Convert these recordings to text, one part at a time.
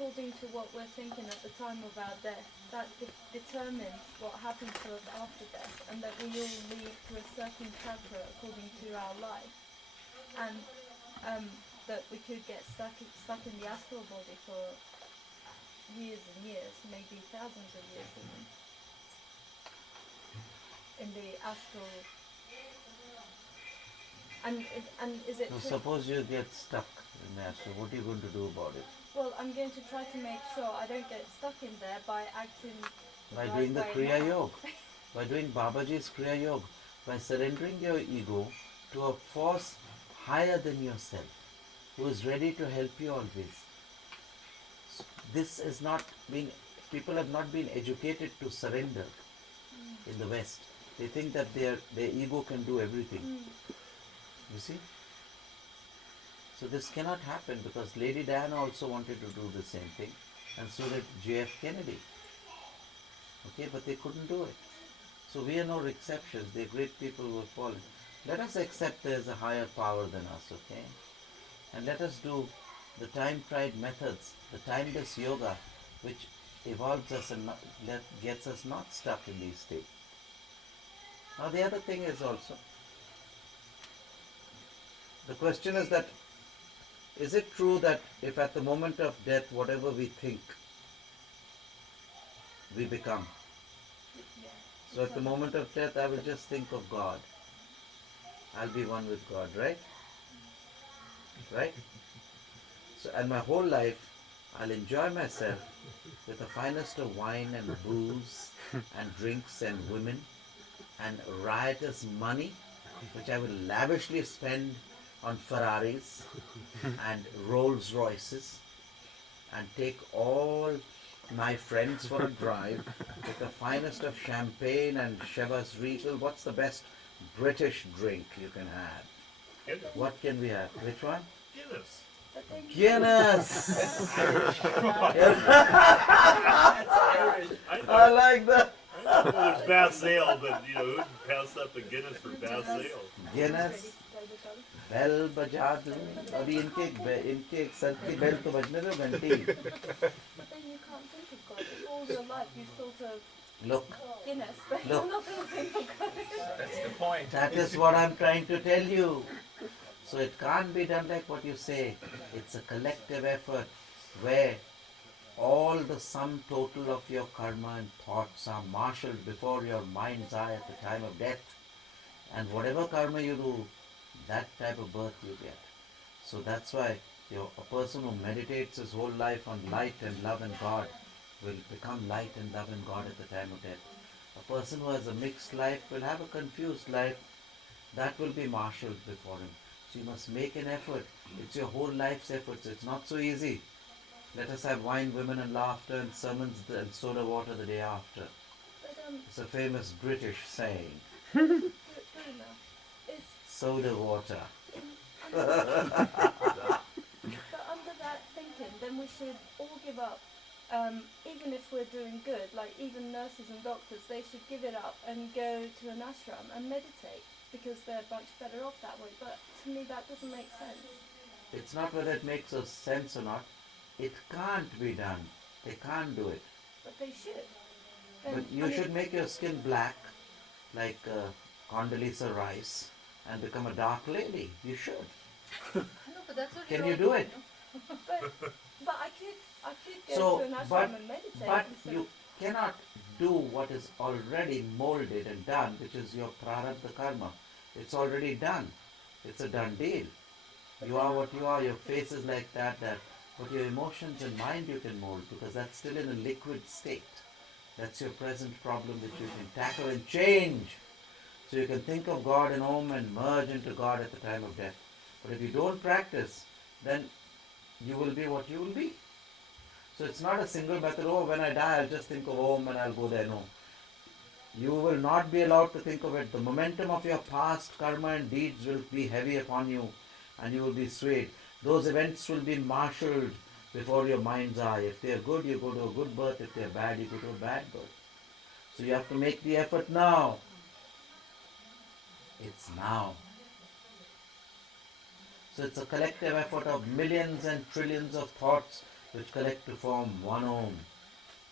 according to what we're thinking at the time of our death, that determines what happens to us after death, and that we all lead to a certain chakra according to our life, and that we could get stuck in the astral body for years and years, maybe thousands of years even, in the astral. And is it So true? suppose you get stuck in the astral, what are you going to do about it? Well, I'm going to try to make sure I don't get stuck in there by acting By right doing the way Kriya now. Yoga, by doing Babaji's Kriya Yoga, by surrendering your ego to a force higher than yourself, who is ready to help you always. This is not being, people have not been educated to surrender in the West. They think that their ego can do everything. You see? So this cannot happen, because Lady Diana also wanted to do the same thing, and so did J.F. Kennedy. Okay, but they couldn't do it. So we are no exceptions. They're great people who have fallen. Let us accept there is a higher power than us, okay? And let us do the time-tried methods, the timeless yoga, which evolves us and gets us not stuck in these states. Now the other thing is also, the question is that, is it true that if at the moment of death, whatever we think, we become? Yeah. So at the moment of death, I will just think of God. I'll be one with God, right? Right? So, and my whole life, I'll enjoy myself with the finest of wine and booze and drinks and women and riotous money, which I will lavishly spend on Ferraris and Rolls Royces, and take all my friends for a drive with the finest of champagne and Chivas Regal. What's the best British drink you can have? Guinness. What can we have? Which one? Guinness. Guinness! That's Irish. I like that. I know there's Bass Ale, but you know, who can pass up a Guinness for Bass Ale? Guinness, bell बजा दूं, अभी इनके एक sir की bell तो बजने दो घंटी. But then you can't think of God. If all your life you sort of Look, Guinness, then Look. you're not going to think of God. That's the point. that is what I'm trying to tell you. So it can't be done like what you say. It's a collective effort where all the sum total of your karma and thoughts are marshaled before your mind's eye at the time of death. And whatever karma you do, that type of birth you get. So that's why a person who meditates his whole life on light and love and God will become light and love and God at the time of death. A person who has a mixed life will have a confused life. That will be marshaled before him. So you must make an effort. It's your whole life's efforts. It's not so easy. Let us have wine, women and laughter and sermons and soda water the day after. But It's a famous British saying. Bruno, it's Soda water. but under that thinking, then we should all give up. Even if we're doing good, like even nurses and doctors, they should give it up and go to an ashram and meditate, because they're much better off that way. But to me that doesn't make sense. It's not whether it makes a sense or not. It can't be done. They can't do it. But they should. Then, But you should make your skin black, like Condoleezza Rice, and become a dark lady. You should. No, but that's what Can you're you do it? But I could go So, to an ashram but and meditate. But instead you of- cannot do what is already molded and done, which is your prarabdha karma. It's already done. It's a done deal. You are what you are. Your face is like that. But your emotions and mind you can mold, because that's still in a liquid state. That's your present problem which you can tackle and change. So you can think of God in Om and merge into God at the time of death. But if you don't practice, then you will be what you will be. So it's not a single method, oh, when I die, I'll just think of Om and I'll go there. No. You will not be allowed to think of it. The momentum of your past karma and deeds will be heavy upon you, and you will be swayed. Those events will be marshaled before your mind's eye. If they are good, you go to a good birth. If they are bad, you go to a bad birth. So you have to make the effort now. It's now. So it's a collective effort of millions and trillions of thoughts which collect to form one Om,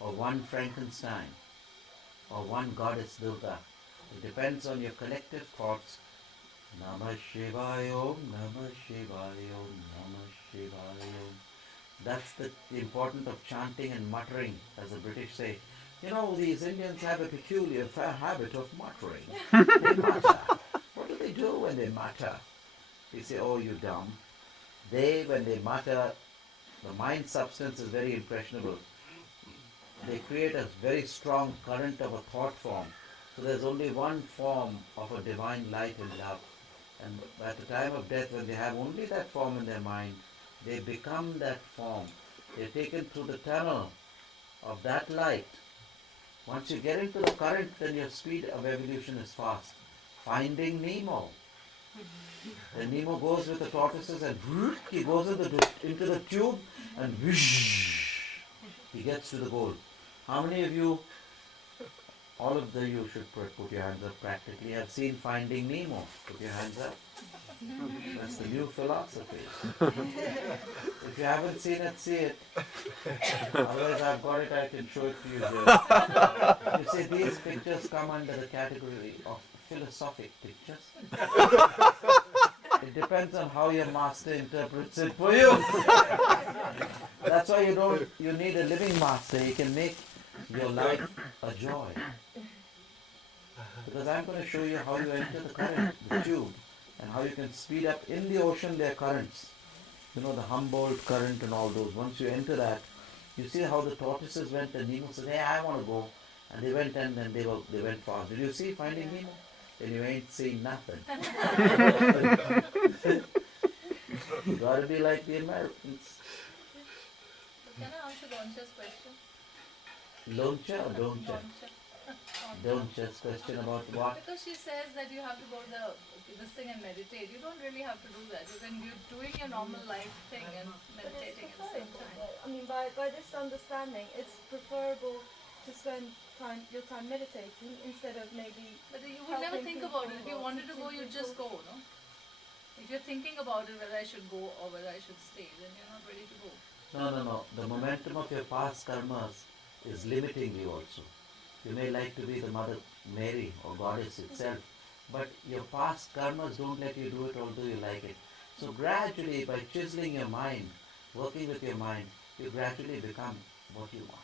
or one Frankenstein, or one goddess Durga. It depends on your collective thoughts. Namah Shivaya Om, Namah Shivaya Om, Namah Shivaya Om. That's the importance of chanting and muttering, as the British say. You know, these Indians have a peculiar habit of muttering. They mutter. What do they do when they mutter? You say, oh, you dumb. When they mutter, the mind substance is very impressionable. They create a very strong current of a thought form. So there's only one form of a divine light and love. And at the time of death, when they have only that form in their mind, they become that form. They're taken through the tunnel of that light. Once you get into the current, then your speed of evolution is fast. Finding Nemo. Then Nemo goes with the tortoises and he goes into the tube and whoosh, he gets to the goal. How many of you, all of you should put your hands up practically, have seen Finding Nemo? Put your hands up. That's the new philosophy. If you haven't seen it, see it. Otherwise I've got it, I can show it to you here. You see, these pictures come under the category of philosophic pictures. It depends on how your master interprets it for you. That's why you need a living master. He can make your life a joy. Because I'm going to show you how you enter the current, the tube, and how you can speed up. In the ocean there are currents. You know, the Humboldt current and all those. Once you enter that, you see how the tortoises went and Nemo said, hey, I want to go. And they went and then they went fast. Did you see Finding Nemo? Then you ain't seen nothing. You got to be like the Americans. Can I answer Doncha's question? Loncha or Doncha? Doncha's question about what? Because she says that you have to go to this thing and meditate. You don't really have to do that. You can be doing your normal life thing and meditating at the same time. I mean, by this understanding, it's preferable to spend your time meditating instead of maybe. But you would never think about it. If you wanted to go, you'd just go, no? If you're thinking about it, whether I should go or whether I should stay, then you're not ready to go. No. The momentum of your past karmas is limiting you also. You may like to be the Mother Mary or Goddess itself, but your past karmas don't let you do it although you like it. So gradually, by chiseling your mind, working with your mind, you gradually become what you want.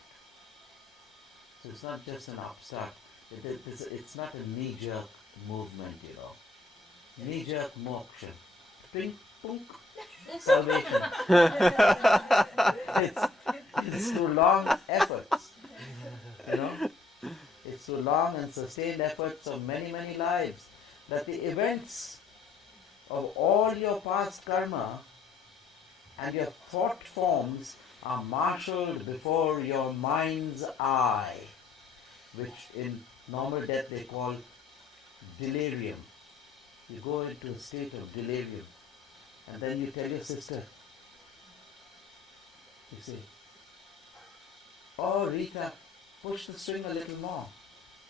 So it's not just an upstart. It's not a knee-jerk movement, you know. Knee-jerk moksha. Pink, punk, salvation. It's through long efforts, you know. It's through long and sustained efforts of many, many lives that the events of all your past karma and your thought forms are marshaled before your mind's eye, which in normal death they call delirium. You go into a state of delirium and then you tell your sister, you say, oh Rita, push the string a little more.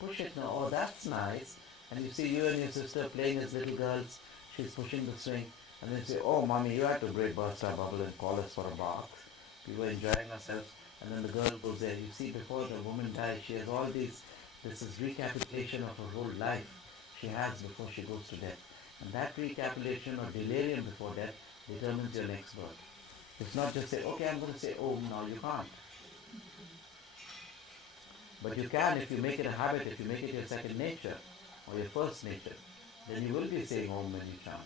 Push it now. Oh, that's nice. And you see you and your sister playing as little girls. She's pushing the string. And then you say, oh, mommy, you had to burst our bubble and call us for a bath. We were enjoying ourselves. And then the girl goes there. You see, before the woman dies, she has all these, this is recapitulation of her whole life she has before she goes to death. And that recapitulation or delirium before death determines your next birth. It's not just say, okay, I'm going to say, oh, no, you can't. But you can if you make it a habit, if you make it your second nature or your first nature, then you will be saying Om when you chant.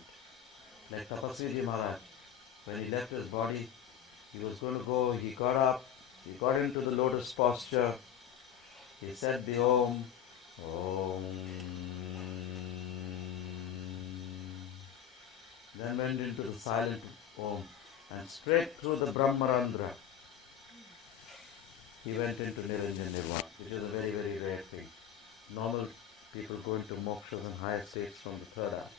Like Tapasviji Maharaj, when he left his body, he was going to go, he got up, he got into the lotus posture, he said the Om, Om, then went into the silent Om and straight through the Brahmarandra. He went into Niranjan Nirvana, which is a very, very rare thing. Normal people go into mokshas and higher states from the third eye.